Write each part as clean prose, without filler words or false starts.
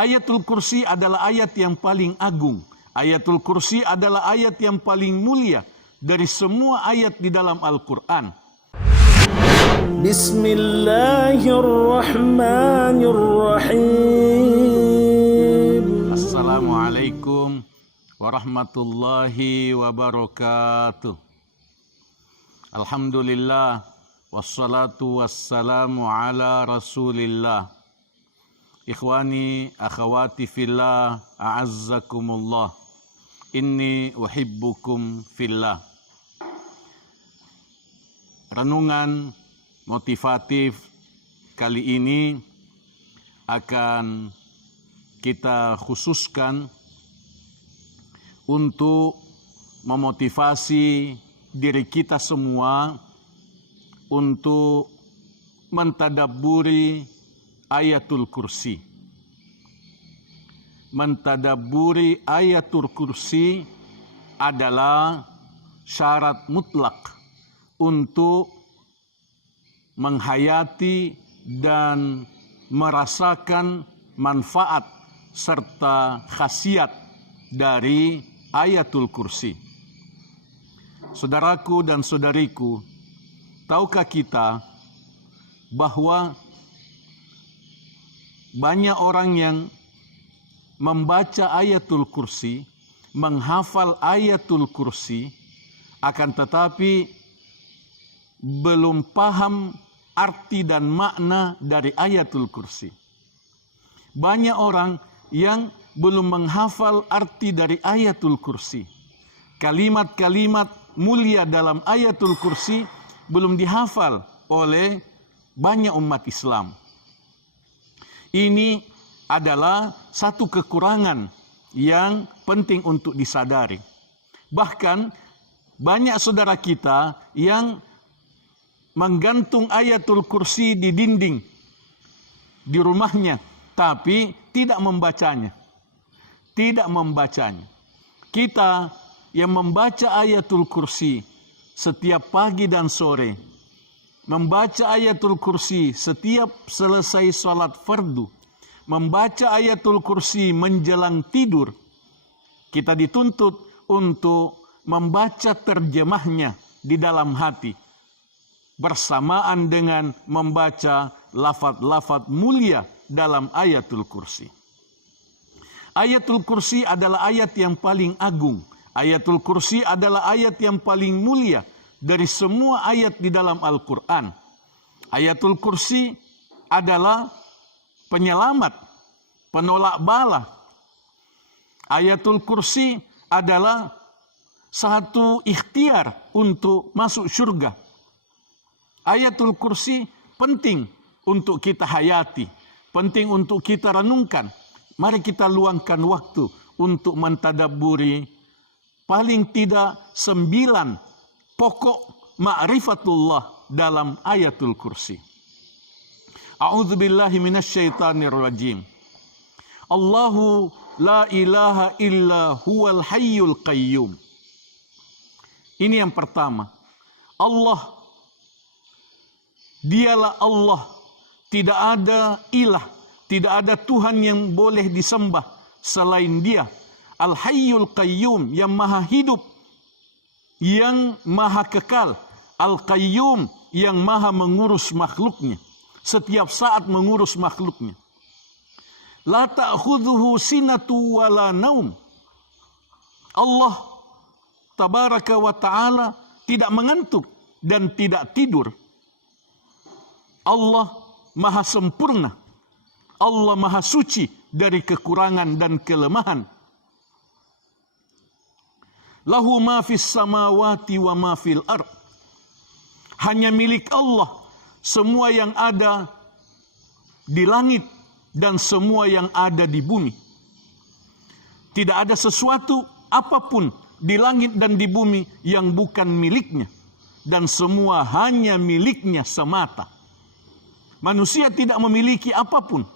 Ayatul Kursi adalah ayat yang paling agung. Ayatul Kursi adalah ayat yang paling mulia dari semua ayat di dalam Al-Quran. Bismillahirrahmanirrahim. Assalamualaikum warahmatullahi wabarakatuh. Alhamdulillah, wassalatu wassalamu ala rasulillah. Ikhwani, akhawati fillah, a'azzakumullah. Inni uhibbukum fillah. Renungan motivatif kali ini akan kita khususkan untuk memotivasi diri kita semua untuk mentadabburi ayatul kursi. Mentadabburi ayatul kursi adalah syarat mutlak untuk menghayati dan merasakan manfaat serta khasiat dari ayatul kursi. Saudaraku dan saudariku, tahukah kita bahwa banyak orang yang membaca ayatul kursi, menghafal ayatul kursi, akan tetapi belum paham arti dan makna dari ayatul kursi. Banyak orang yang belum menghafal arti dari ayatul kursi. Kalimat-kalimat mulia dalam ayatul kursi belum dihafal oleh banyak umat Islam. Ini adalah satu kekurangan yang penting untuk disadari. Bahkan banyak saudara kita yang menggantung ayatul kursi di dinding di rumahnya, tapi tidak membacanya. Tidak membacanya. Kita yang membaca ayatul kursi setiap pagi dan sore, membaca ayatul kursi setiap selesai salat fardu, membaca ayatul kursi menjelang tidur, kita dituntut untuk membaca terjemahnya di dalam hati, bersamaan dengan membaca lafaz-lafaz mulia dalam ayatul kursi. Ayatul kursi adalah ayat yang paling agung. Ayatul kursi adalah ayat yang paling mulia dari semua ayat di dalam Al-Quran. Ayatul kursi adalah penyelamat, penolak bala. Ayatul kursi adalah satu ikhtiar untuk masuk surga. Ayatul kursi penting untuk kita hayati, penting untuk kita renungkan. Mari kita luangkan waktu untuk mentadabburi paling tidak 9 pokok ma'rifatullah dalam ayatul kursi. A'udzubillahi minasyaitonirrajim. Allahu la ilaha illa huwal hayyul qayyum. Ini yang pertama. Allah, dialah Allah. Tidak ada ilah, tidak ada Tuhan yang boleh disembah selain Dia. Al-Hayyul Qayyum, yang maha hidup, yang maha kekal. Al-Qayyum, yang maha mengurus makhluknya, setiap saat mengurus makhluknya. La ta'khudhuhu sinatu wa la naum. Allah tabaraka wa ta'ala tidak mengantuk dan tidak tidur. Allah maha sempurna. Allah maha suci dari kekurangan dan kelemahan. Lahu ma fis samawati wa ma fil ard. Hanya milik Allah semua yang ada di langit dan semua yang ada di bumi. Tidak ada sesuatu apapun di langit dan di bumi yang bukan miliknya, dan semua hanya miliknya semata. Manusia tidak memiliki apapun.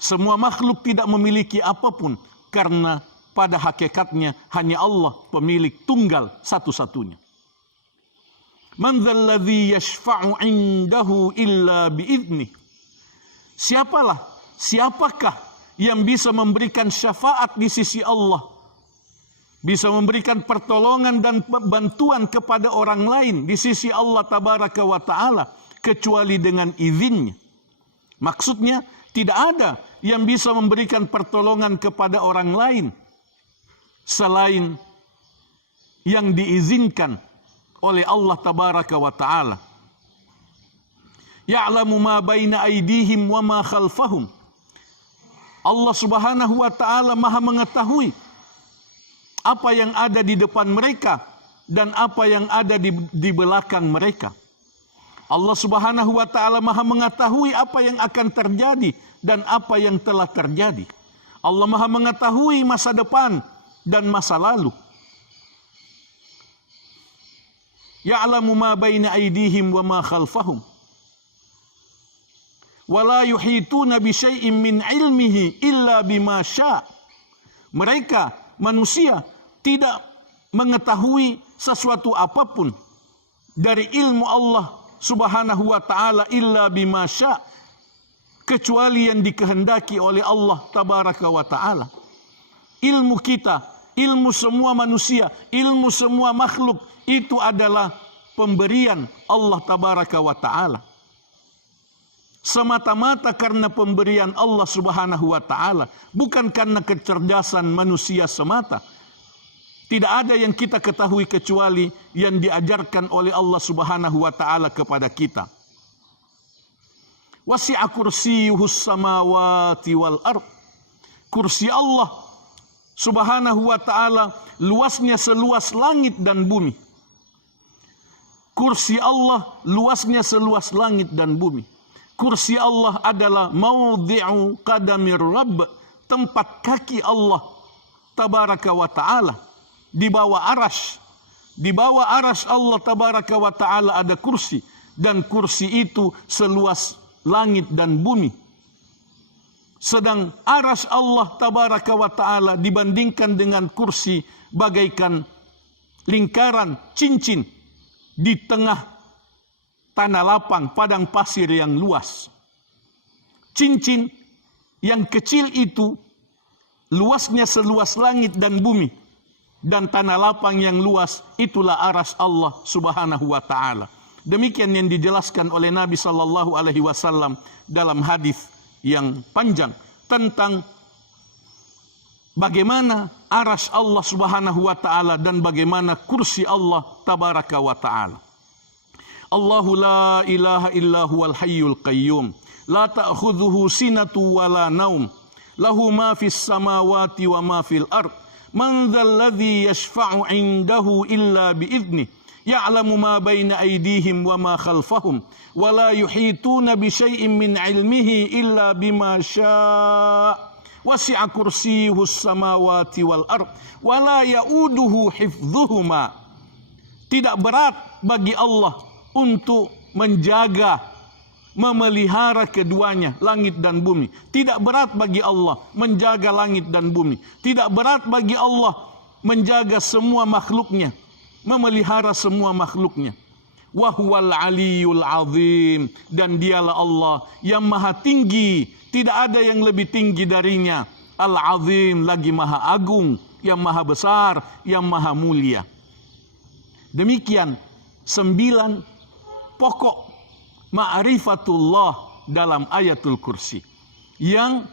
Semua makhluk tidak memiliki apapun, karena pada hakikatnya hanya Allah pemilik tunggal satu-satunya. Man dzalladzi yashfa'u 'indahu illa bi'idznih. Siapakah yang bisa memberikan syafaat di sisi Allah, bisa memberikan pertolongan dan bantuan kepada orang lain di sisi Allah tabaraka wa ta'ala, kecuali dengan izinnya. Maksudnya, tidak ada yang bisa memberikan pertolongan kepada orang lain selain yang diizinkan oleh Allah tabaraka wa ta'ala. Ya'lamu ma baina aydihim wa ma khalfahum. Allah subhanahu wa ta'ala maha mengetahui apa yang ada di depan mereka dan apa yang ada di belakang mereka. Allah subhanahu wa ta'ala maha mengetahui apa yang akan terjadi dan apa yang telah terjadi. Allah maha mengetahui masa depan dan masa lalu. Ya'lamu ma baina aydihim wa ma khalfahum. Wa la yuhituna bi syai'in min ilmihi illa bima syaa. Mereka manusia tidak mengetahui sesuatu apapun dari ilmu Allah subhanahu wa ta'ala illa bima syaa, kecuali yang dikehendaki oleh Allah tabaraka wa ta'ala. Ilmu kita, ilmu semua manusia, ilmu semua makhluk, itu adalah pemberian Allah tabaraka wa ta'ala. Semata-mata karena pemberian Allah subhanahu wa ta'ala, bukan karena kecerdasan manusia semata. Tidak ada yang kita ketahui kecuali yang diajarkan oleh Allah subhanahu wa ta'ala kepada kita. Wasi'a kursiyuhus samawati wal ard. Kursi Allah subhanahu wa ta'ala luasnya seluas langit dan bumi. Kursi Allah luasnya seluas langit dan bumi. Kursi Allah adalah maudhi'u qadamir Rabb, tempat kaki Allah tabaraka wa ta'ala. Di bawah arasy. Di bawah arasy Allah tabaraka wa ta'ala ada kursi. Dan kursi itu seluas langit dan bumi. Sedang arasy Allah tabaraka wa ta'ala dibandingkan dengan kursi bagaikan lingkaran cincin di tengah tanah lapang, padang pasir yang luas. Cincin yang kecil itu luasnya seluas langit dan bumi, dan tanah lapang yang luas itulah arasy Allah subhanahu wa ta'ala. Demikian yang dijelaskan oleh Nabi sallallahu alaihi wasallam dalam hadis yang panjang tentang bagaimana arasy Allah subhanahu wa ta'ala dan bagaimana kursi Allah tabaraka wa ta'ala. Allahu la ilaha illa huwal hayyul qayyum, la ta'khudhuhu sinatu wa la naum, lahu ma fis samawati wa ma fil ard, man dzal ladzi yashfa'u 'indahu illa bi idzni, ya'lamu ma baina aydihim wa ma khalfahum, wa la yuhituna bi syai'in min 'ilmihi illa bima syaa', wasi'a kursiyyuhus samawati wal ard, wa la ya'uduhu hifdhuhuma. Tidak berat bagi Allah untuk menjaga, memelihara keduanya, langit dan bumi. Tidak berat bagi Allah menjaga langit dan bumi. Tidak berat bagi Allah menjaga semua makhluknya, memelihara semua makhluknya. Wahwal aliyul azim, dan dialah Allah yang maha tinggi, tidak ada yang lebih tinggi darinya. Al-azim, lagi maha agung, yang maha besar, yang maha mulia. Demikian 9 pokok ma'rifatullah dalam ayatul kursi yang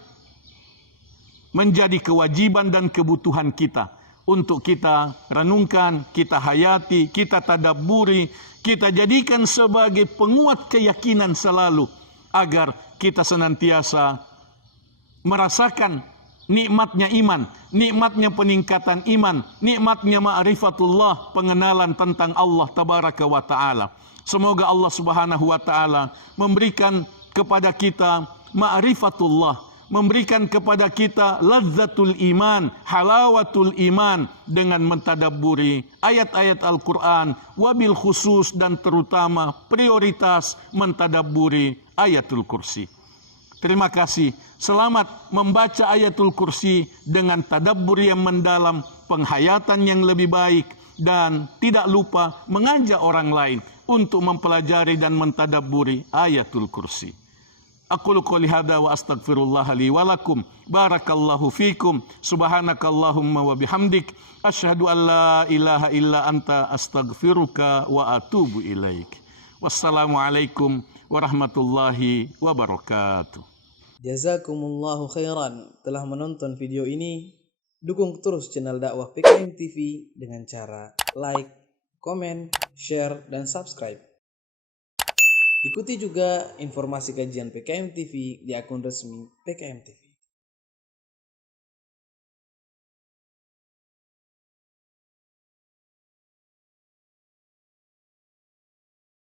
menjadi kewajiban dan kebutuhan kita untuk kita renungkan, kita hayati, kita tadabburi, kita jadikan sebagai penguat keyakinan selalu agar kita senantiasa merasakan nikmatnya iman, nikmatnya peningkatan iman, nikmatnya ma'rifatullah, pengenalan tentang Allah tabaraka wa ta'ala. Semoga Allah subhanahu wa ta'ala memberikan kepada kita ma'rifatullah, memberikan kepada kita lazzatul iman, halawatul iman, dengan mentadabburi ayat-ayat Al-Quran, wabil khusus dan terutama prioritas mentadabburi ayatul kursi. Terima kasih. Selamat membaca ayatul kursi dengan tadabbur yang mendalam, penghayatan yang lebih baik, dan tidak lupa mengajak orang lain untuk mempelajari dan mentadabburi ayatul kursi. Aqulu qouli hadza wa astaghfirullah li wa lakum. Barakallahu fikum. Subhanakallahumma wa bihamdik asyhadu an la ilaha illa anta astaghfiruka wa atubu ilaik. Wassalamualaikum warahmatullahi wabarakatuh. Jazakumullahu khairan telah menonton video ini. Dukung terus channel dakwah PKM TV dengan cara like, komen, share, dan subscribe. Ikuti juga informasi kajian PKM TV di akun resmi PKM TV.